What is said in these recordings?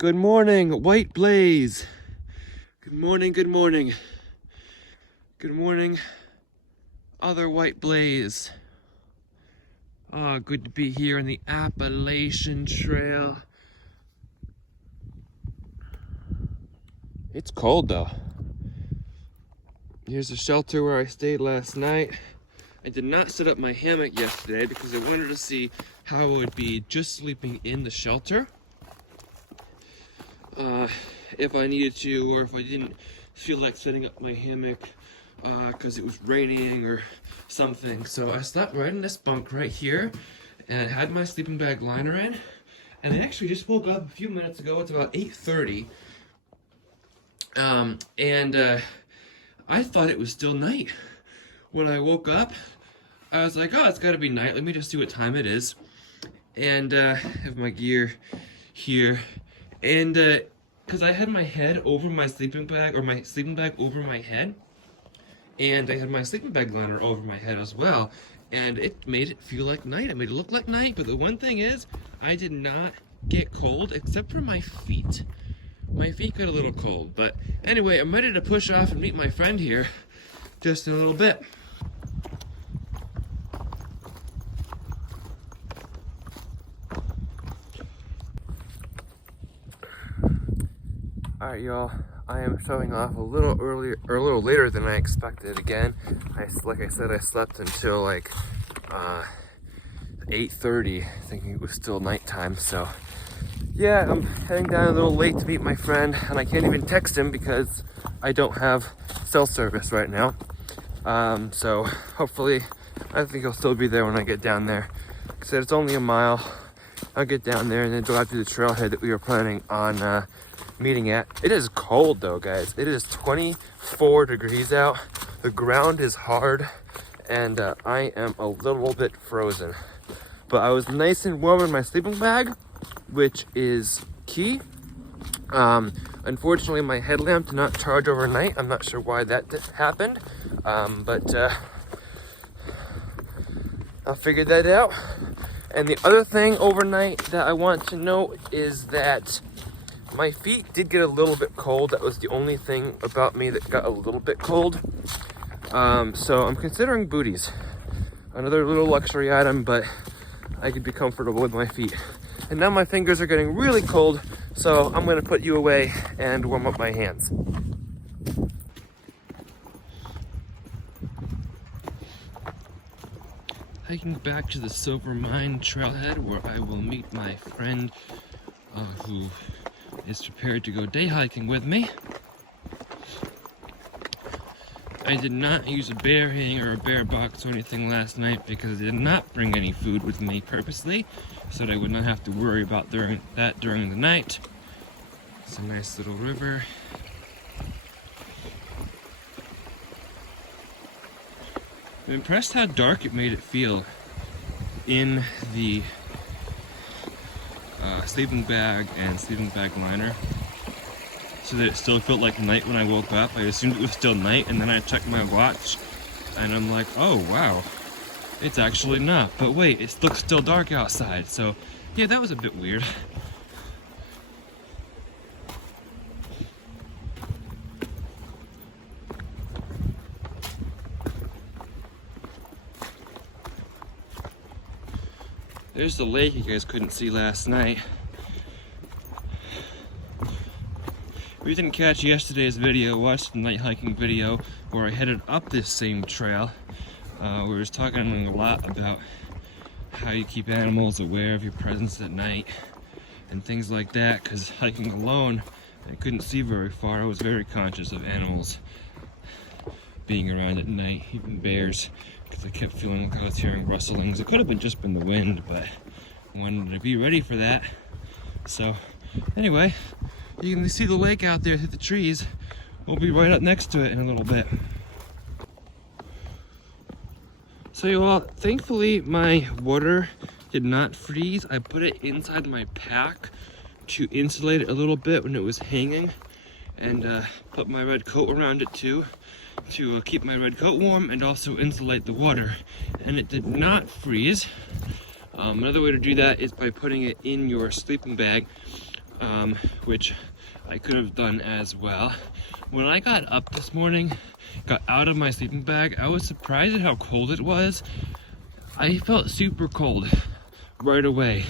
Good morning, white blaze. Good morning, good morning. Good morning, other white blaze. Ah, good to be here on the Appalachian Trail. It's cold though. Here's the shelter where I stayed last night. I did not set up my hammock yesterday because I wanted to see how it would be just sleeping in the shelter. If I needed to, or if I didn't feel like setting up my hammock because it was raining or something. So I slept right in this bunk right here, and I had my sleeping bag liner in, and I actually just woke up a few minutes ago. It's about 8:30, and I thought it was still night. When I woke up, I was like, oh, it's gotta be night. Let me just see what time it is. And have my gear here. And because I had my head over my sleeping bag, or my sleeping bag over my head, and I had my sleeping bag liner over my head as well, and it made it feel like night. It made it look like night, but the one thing is, I did not get cold except for my feet. My feet got a little cold, but anyway, I'm ready to push off and meet my friend here just in a little bit. Alright y'all, I am shutting off a little earlier, or a little later than I expected again. Like I said, I slept until like 8:30, thinking it was still nighttime, so yeah, I'm heading down a little late to meet my friend, and I can't even text him because I don't have cell service right now. So hopefully, I think he'll still be there when I get down there. Like I said, it's only a mile. I'll get down there and then drive to the trailhead that we were planning on meeting at. It is cold though, guys. It is 24 degrees out. The ground is hard, and I am a little bit frozen. But I was nice and warm in my sleeping bag, which is key. Unfortunately, my headlamp did not charge overnight. I'm not sure why that happened, but I'll figure that out. And the other thing overnight that I want to note is that my feet did get a little bit cold. That was the only thing about me that got a little bit cold. So I'm considering booties. Another little luxury item, but I could be comfortable with my feet. And now my fingers are getting really cold, so I'm gonna put you away and warm up my hands. Hiking back to the Silver Mine trailhead, where I will meet my friend who is prepared to go day hiking with me. I did not use a bear hang or a bear box or anything last night because I did not bring any food with me purposely, so that I would not have to worry about during the night. It's a nice little river. I'm impressed how dark it made it feel in the sleeping bag and sleeping bag liner, so that it still felt like night when I woke up. I assumed it was still night, and then I checked my watch and I'm like, oh wow, it's actually not. But wait, it looks still dark outside. So yeah, that was a bit weird. There's the lake you guys couldn't see last night. If you didn't catch yesterday's video, watch the night hiking video where I headed up this same trail. We were talking a lot about how you keep animals aware of your presence at night and things like that, because hiking alone, I couldn't see very far. I was very conscious of animals being around at night, even bears, because I kept feeling like I was hearing rustlings. It could have just been the wind, but I wanted to be ready for that. So anyway, you can see the lake out there through the trees. We'll be right up next to it in a little bit. So you all, thankfully my water did not freeze. I put it inside my pack to insulate it a little bit when it was hanging, and put my red coat around it too, to keep my red coat warm and also insulate the water, and it did not freeze. Another way to do that is by putting it in your sleeping bag. which I could have done as well. When I got up this morning, got out of my sleeping bag, I was surprised at how cold it was. I felt super cold right away,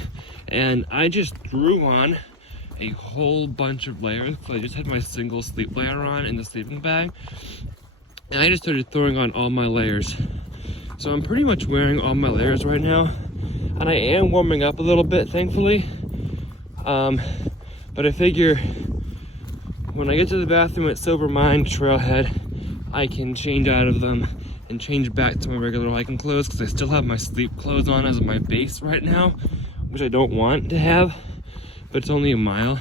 and I just threw on a whole bunch of layers. So I just had my single sleep layer on in the sleeping bag, and I just started throwing on all my layers. So I'm pretty much wearing all my layers right now, and I am warming up a little bit, thankfully. But I figure when I get to the bathroom at Silver Mine Trailhead, I can change out of them and change back to my regular hiking clothes, because I still have my sleep clothes on as my base right now, which I don't want to have, but it's only a mile.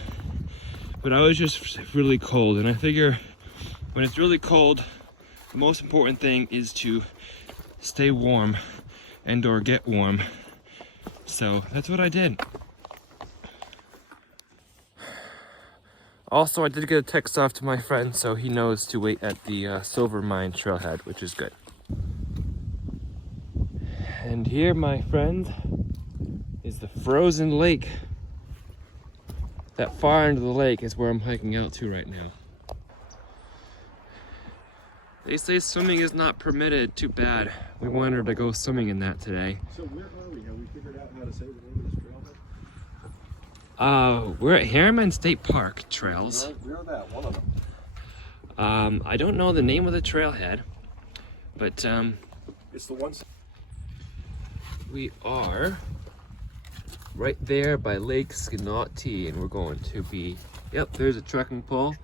But I was just really cold, and I figure when it's really cold, the most important thing is to stay warm and or get warm. So that's what I did. Also, I did get a text off to my friend, so he knows to wait at the Silver Mine Trailhead, which is good. And here, my friend, is the frozen lake. That far into the lake is where I'm hiking out to right now. They say swimming is not permitted. Too bad. We wanted to go swimming in that today. So where are we? Have we figured out how to say the name of this trailhead? We're at Harriman State Park trails. Where that? One of them. I don't know the name of the trailhead, but It's the one. we are right there by Lake Skinaughty, and we're going to be, yep, there's a trekking pole.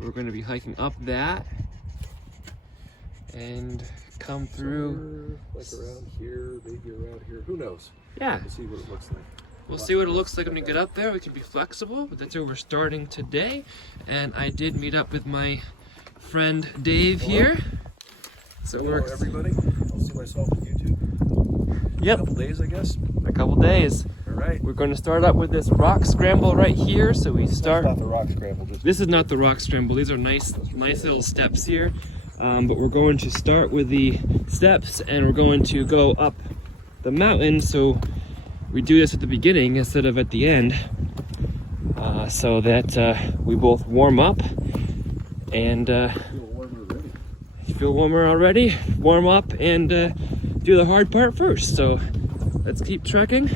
We're going to be hiking up that and come through. Somewhere, like around here, maybe around here. Who knows? Yeah. We'll see what it looks like. We'll see what it looks like when we get up there. We can be flexible, but that's where we're starting today. And I did meet up with my friend Dave here. So Hello, we're everybody. I'll see myself on YouTube. Yep. A couple days, I guess. A couple days. All right. We're going to start up with this rock scramble right here. So we start. That's not the rock scramble. This is not the rock scramble. These are nice little steps here. But we're going to start with the steps, and we're going to go up the mountain. So we do this at the beginning instead of at the end, so that we both warm up and feel warmer already, warm up, and do the hard part first. So let's keep trekking.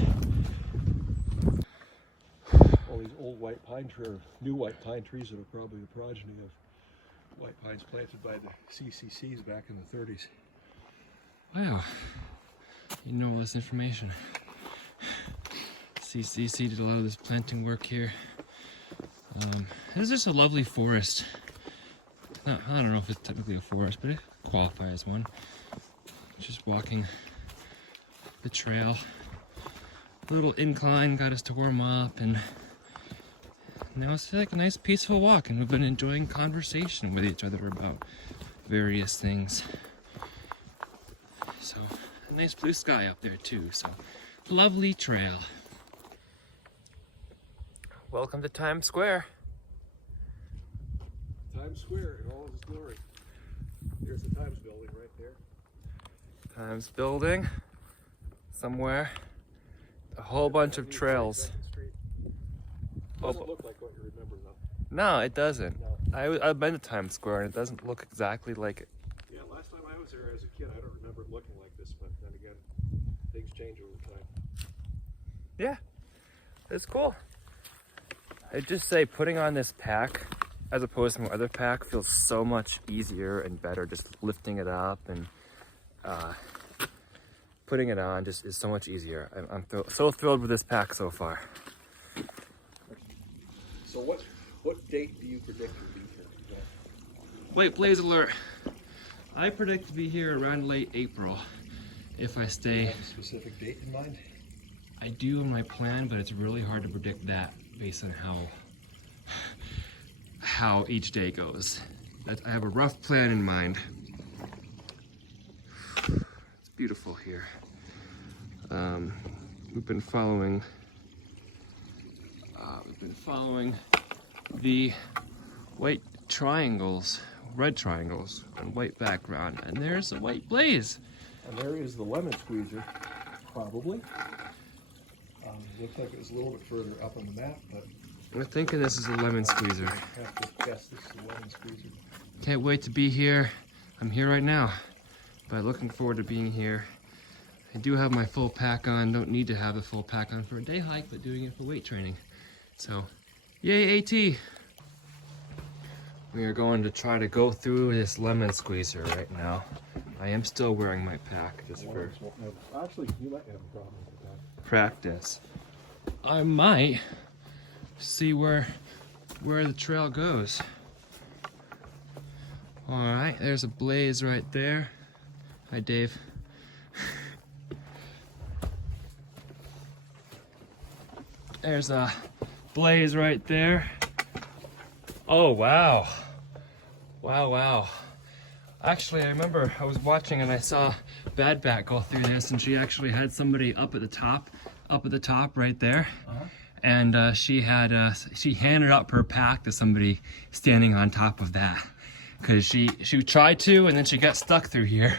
All these old white pine trees, new white pine trees that are probably the progeny of white pines planted by the CCCs back in the 30s. Wow, you know all this information. CCC did a lot of this planting work here. This is just a lovely forest. I don't know if it's technically a forest, but it qualifies as one. Just walking the trail. A little incline got us to warm up, and now it's like a nice peaceful walk, and we've been enjoying conversation with each other about various things. So, a nice blue sky up there too, so lovely trail. Welcome to Times Square. Times Square in all of its glory. There's the Times building right there. Times building somewhere. A whole bunch of trails. Doesn't look like what you remember though. No, it doesn't. No. I've been to Times Square, and it doesn't look exactly like it. Yeah, last time I was there as a kid, I don't remember it looking like this, but then again, things change over time. Yeah, it's cool. I'd just say putting on this pack, as opposed to my other pack, feels so much easier and better. Just lifting it up and putting it on just is so much easier. I'm so thrilled with this pack so far. So what date do you predict you'll be here? Wait, blaze alert. I predict to be here around late April if I Do you stay. have a specific date in mind? I do on my plan, but it's really hard to predict that based on how each day goes. I have a rough plan in mind. It's beautiful here. We've been following the white triangles, red triangles on white background, and there's a white blaze. And there is the lemon squeezer, probably. Looks like it was a little bit further up on the map, but We're thinking this is a lemon squeezer. I have to guess this is a lemon squeezer. Can't wait to be here. I'm here right now, but looking forward to being here. I do have my full pack on. Don't need to have the full pack on for a day hike, but doing it for weight training. So, yay AT! We are going to try to go through this lemon squeezer right now. I am still wearing my pack just for Actually, you might have a problem with that. practice. I might see where the trail goes. All right, there's a blaze right there. Hi, Dave. There's a blaze right there. Oh, wow. Wow. Actually, I remember I was watching and I saw Bad Bat go through this, and she actually had somebody up at the top right there. And she handed up her pack to somebody standing on top of that, because she tried to, and then she got stuck through here.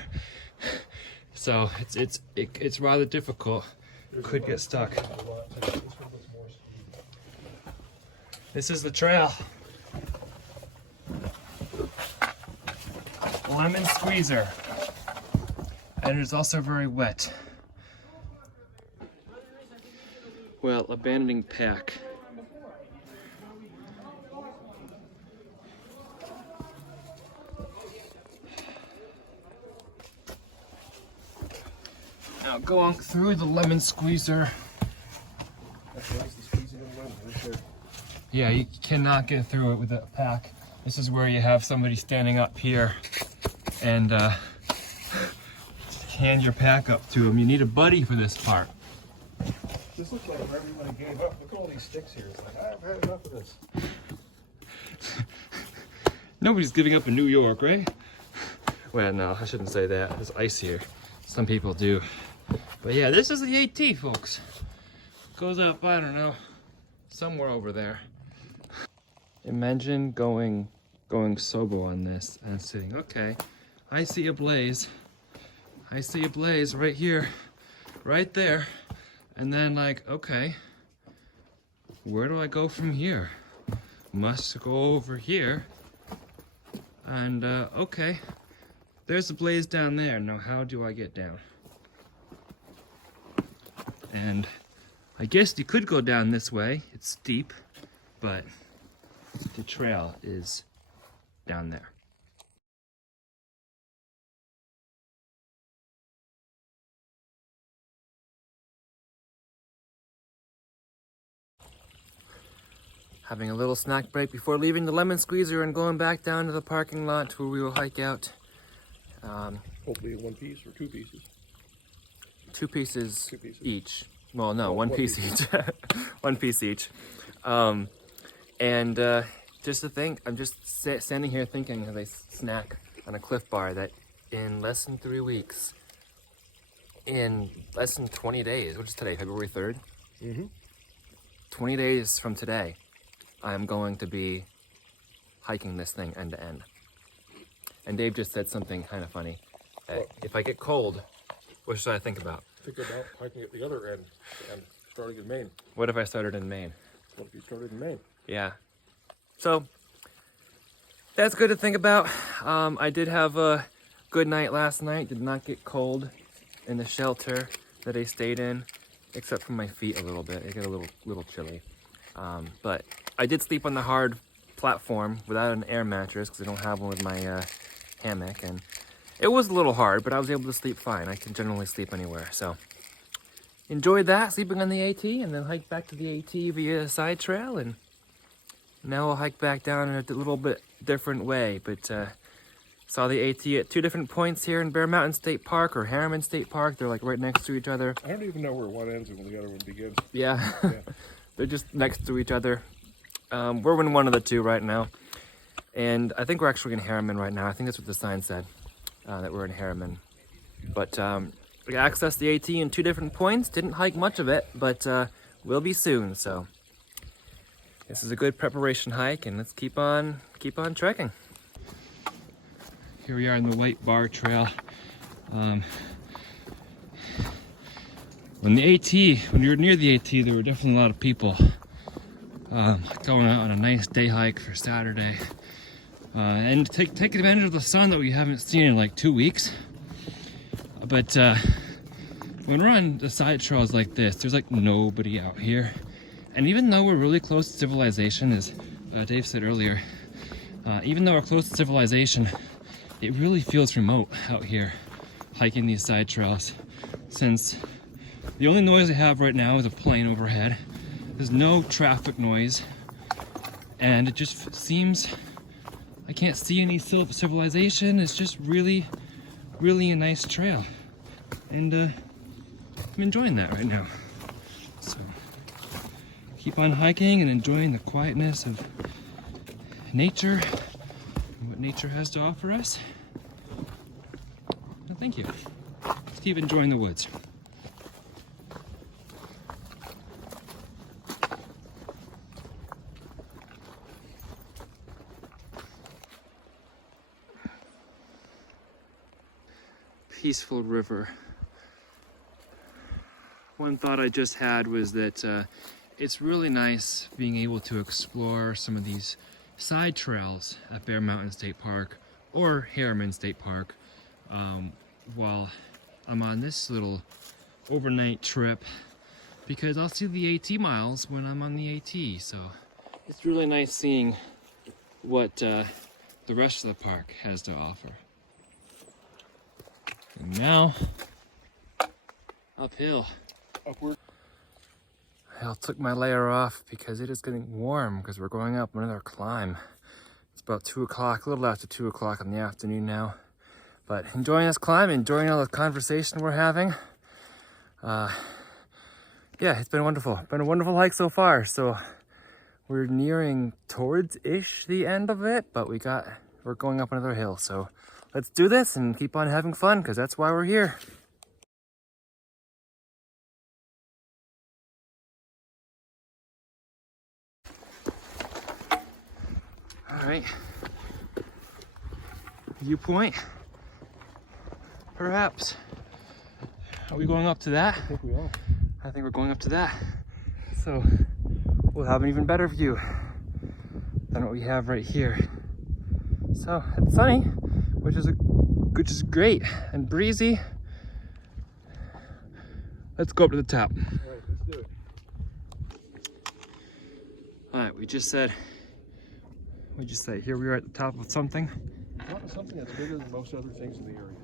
So it's rather difficult. Could get stuck. This is the trail. Lemon squeezer. And it's also very wet. Well, abandoning pack. Now going through the lemon squeezer. Yeah, you cannot get through it with a pack. This is where you have somebody standing up here and hand your pack up to them. You need a buddy for this part. This looks like where everyone gave up. Look at all these sticks here. It's like, I've had enough of this. Nobody's giving up in New York, right? Well, no, I shouldn't say that. There's ice here. Some people do. But yeah, this is the AT, folks. Goes up, I don't know, somewhere over there. Imagine going sobo on this and sitting, okay, I see a blaze. I see a blaze right here, right there. And then like, okay, where do I go from here? Must go over here. And okay, there's a blaze down there. Now how do I get down? And I guess you could go down this way. It's steep, but the trail is down there. Having a little snack break before leaving the lemon squeezer and going back down to the parking lot where we will hike out. Hopefully one piece or two pieces. Two pieces, Two pieces. each. Well, no, one piece each. One piece each. Just to think, I'm just standing here thinking as I snack on a Cliff Bar that in less than 3 weeks, in less than 20 days, which is today, February 3rd? Mm-hmm. 20 days from today, I'm going to be hiking this thing end to end. And Dave just said something kind of funny. If I get cold, what should I think about? Think about hiking at the other end and starting in Maine. What if I started in Maine? What if you started in Maine? Yeah. So, that's good to think about. I did have a good night last night. Did not get cold in the shelter that I stayed in, except for my feet a little bit. It got a little chilly. But I did sleep on the hard platform without an air mattress because I don't have one with my hammock. And it was a little hard, but I was able to sleep fine. I can generally sleep anywhere. So, enjoyed that, sleeping on the AT, and then hiked back to the AT via a side trail. And now I'll hike back down in a little bit different way. But saw the AT at 2 different points here in Harriman State Park or Harriman State Park. They're like right next to each other. I don't even know where one ends and where the other one begins. Yeah. They're just next to each other. We're in one of the two right now. And I think we're actually in Harriman right now. I think that's what the sign said, that we're in Harriman. But we accessed the AT in 2 different points. Didn't hike much of it, but will be soon. So this is a good preparation hike, and let's keep on trekking. Here we are in the White Bar Trail. When you're near the AT, there were definitely a lot of people. going out on a nice day hike for Saturday. And take advantage of the sun that we haven't seen in like 2 weeks. But when we're on the side trails like this, there's like nobody out here. And even though we're really close to civilization, as Dave said earlier, even though we're close to civilization, it really feels remote out here hiking these side trails, since the only noise I have right now is a plane overhead. There's no traffic noise, and it just seems I can't see any civilization. It's just really, really a nice trail, and I'm enjoying that right now. So keep on hiking and enjoying the quietness of nature and what nature has to offer us. Well, thank you. Let's keep enjoying the woods. Peaceful river. One thought I just had was that it's really nice being able to explore some of these side trails at Bear Mountain State Park or Harriman State Park while I'm on this little overnight trip, because I'll see the AT miles when I'm on the AT. So it's really nice seeing what the rest of the park has to offer. And now, uphill. Upward. I took my layer off because it is getting warm, because we're going up another climb. It's about 2 o'clock, a little after 2 o'clock in the afternoon now. But enjoying this climb, enjoying all the conversation we're having. Yeah, it's been wonderful. Been a wonderful hike so far. So we're nearing towards-ish the end of it, but we're going up another hill. So let's do this and keep on having fun, because that's why we're here. All right. Viewpoint. Perhaps. Are we going up to that? I think we are. I think we're going up to that. So we'll have an even better view than what we have right here. So it's sunny, which is great, and breezy. Let's go up to the top. All right, let's do it. All right, we just said here we are at the top of something. Top of something that's bigger than most other things in the area.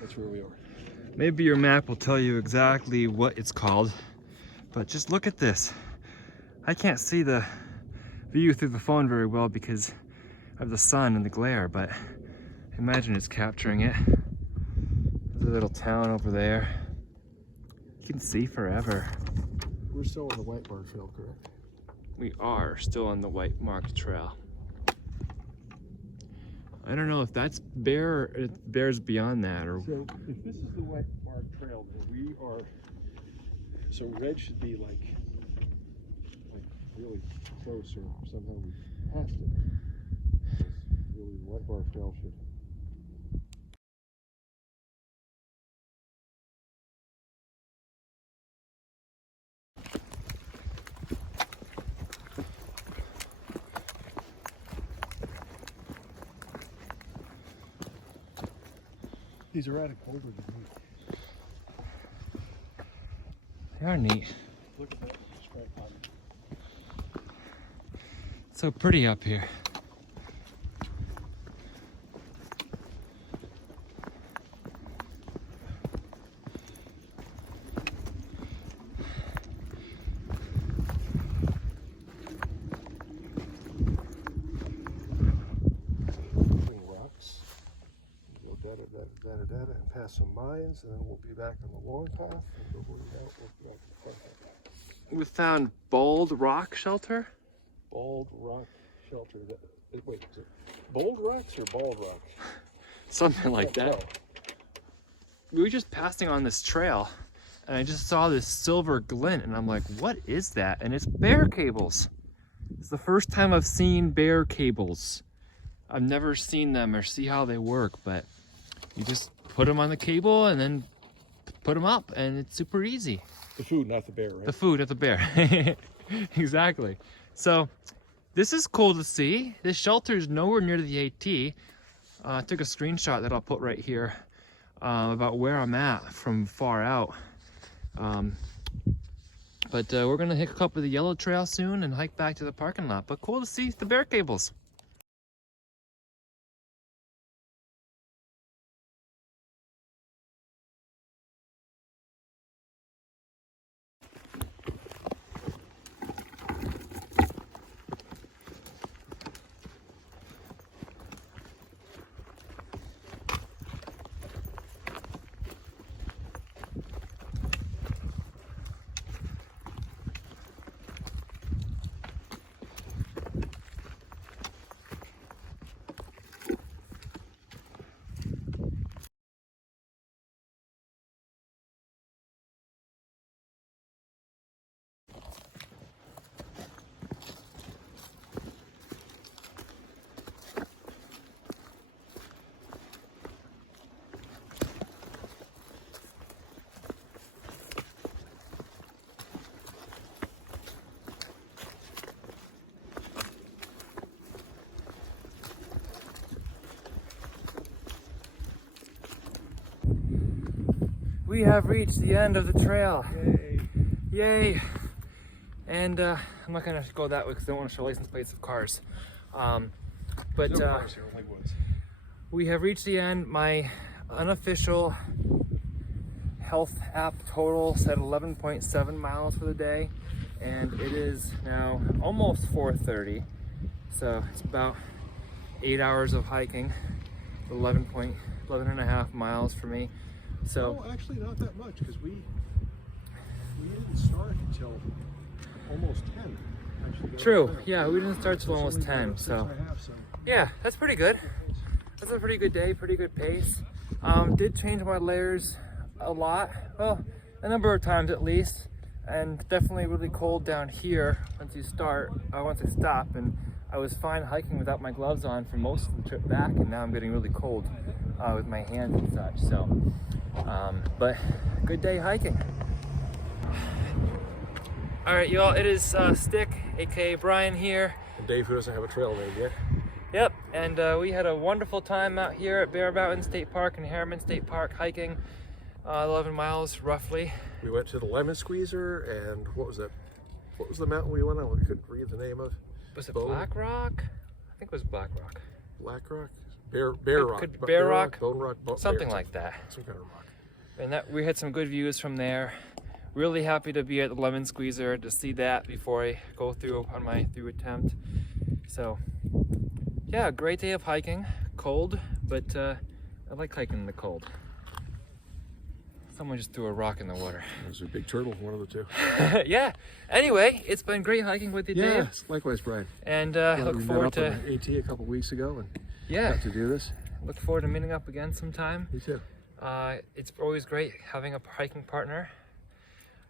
That's where we are. Maybe your map will tell you exactly what it's called, but just look at this. I can't see the view through the phone very well because of the sun and the glare, but imagine it's capturing it. There's a little town over there. You can see forever. We're still on the White Bar Trail, correct? We are still on the White Mark Trail. I don't know if that's Bear or if Bear's beyond that, or So if this is the White Mark Trail, then we are. So red should be like really close, or somehow we passed it. It's really the White Bar Trail should. These are rather colder than me. they are neat. Look at that stripe on it. It's so pretty up here. Rocks. Go da-da-da-da-da-da, and pass some mines, and then we'll be back on the long path, and go way out, we'll be back in the front path. We found Bold Rock Shelter. Bald Rock Shelter. Wait, is it Bold Rocks or Bald Rocks? Something like that. We were just passing on this trail, and I just saw this silver glint, and I'm like, what is that? And it's bear cables. It's the first time I've seen bear cables. I've never seen them or see how they work, but you just put them on the cable and then put them up, and it's super easy. The food, not the bear, right? The food at the bear. Exactly. So this is cool to see. This shelter is nowhere near the AT. I took a screenshot that I'll put right here about where I'm at from far out. But we're gonna hook up with the yellow trail soon and hike back to the parking lot. But cool to see the bear cables. We have reached the end of the trail. Yay. Yay. And I'm not gonna go that way because I don't want to show license plates of cars. But No cars here, only woods. we have reached the end. My unofficial health app total said 11.7 miles for the day, and it is now almost 4:30. So it's about 8 hours of hiking, 11 and a half miles for me. So Oh, actually not that much, because we didn't start until almost 10. Actually, true, yeah, we didn't start till It's almost only 10, about so 6.5, so yeah, that's pretty good. That's a pretty good day, pretty good pace. Did change my layers a lot, well, a number of times at least, and definitely really cold down here once I stop, and I was fine hiking without my gloves on for most of the trip back, and now I'm getting really cold with my hands and such, so, but good day hiking. All right, y'all, it is Stick, aka Brian here. And Dave, who doesn't have a trail name yet. Yep, and we had a wonderful time out here at Bear Mountain State Park and Harriman State Park hiking 11 miles roughly. We went to the Lemon Squeezer, and what was that? What was the mountain we went on? We couldn't read the name of. Was it Bone? Black Rock? I think it was Black Rock. Black Rock? Bear Rock. Bear Rock? Bone Rock? Something Bear. like that. Some kind of rock. And we had some good views from there. Really happy to be at the Lemon Squeezer to see that before I go through on my Thru attempt. So, yeah, great day of hiking. Cold, but I like hiking in the cold. Someone just threw a rock in the water. It was a big turtle, one of the two. Yeah. Anyway, it's been great hiking with you, Dave. Yes, likewise, Brian. And look we forward met up to on AT a couple weeks ago, and yeah. got to do this. Look forward to meeting up again sometime. Me too. It's always great having a hiking partner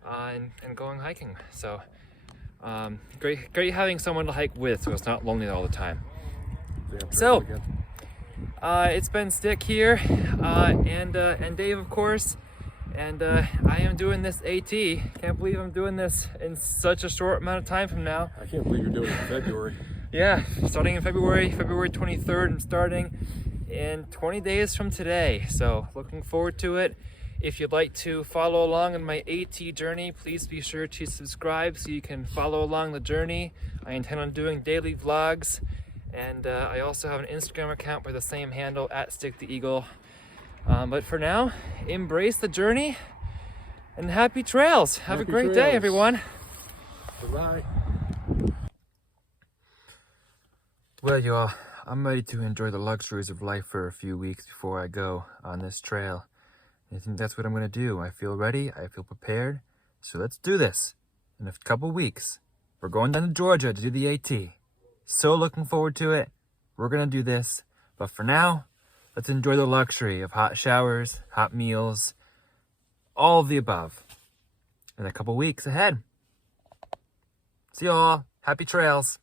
and going hiking. So great having someone to hike with, so it's not lonely all the time. Yeah, So, again. it's been Stick here, and Dave, of course, and I am doing this AT. Can't believe I'm doing this in such a short amount of time from now. I can't believe you're doing it in February. Yeah, starting in February 23rd, and starting in 20 days from today. So looking forward to it. If you'd like to follow along on my AT journey, please be sure to subscribe so you can follow along the journey. I intend on doing daily vlogs, and I also have an Instagram account with the same handle, @StickTheEagle. But for now, embrace the journey and happy trails. Have a great day, everyone. Goodbye. Well, y'all, I'm ready to enjoy the luxuries of life for a few weeks before I go on this trail. I think that's what I'm going to do. I feel ready. I feel prepared. So let's do this. In a couple weeks, we're going down to Georgia to do the AT. So looking forward to it. We're going to do this. But for now, let's enjoy the luxury of hot showers, hot meals, all of the above in a couple weeks ahead. See y'all. Happy trails.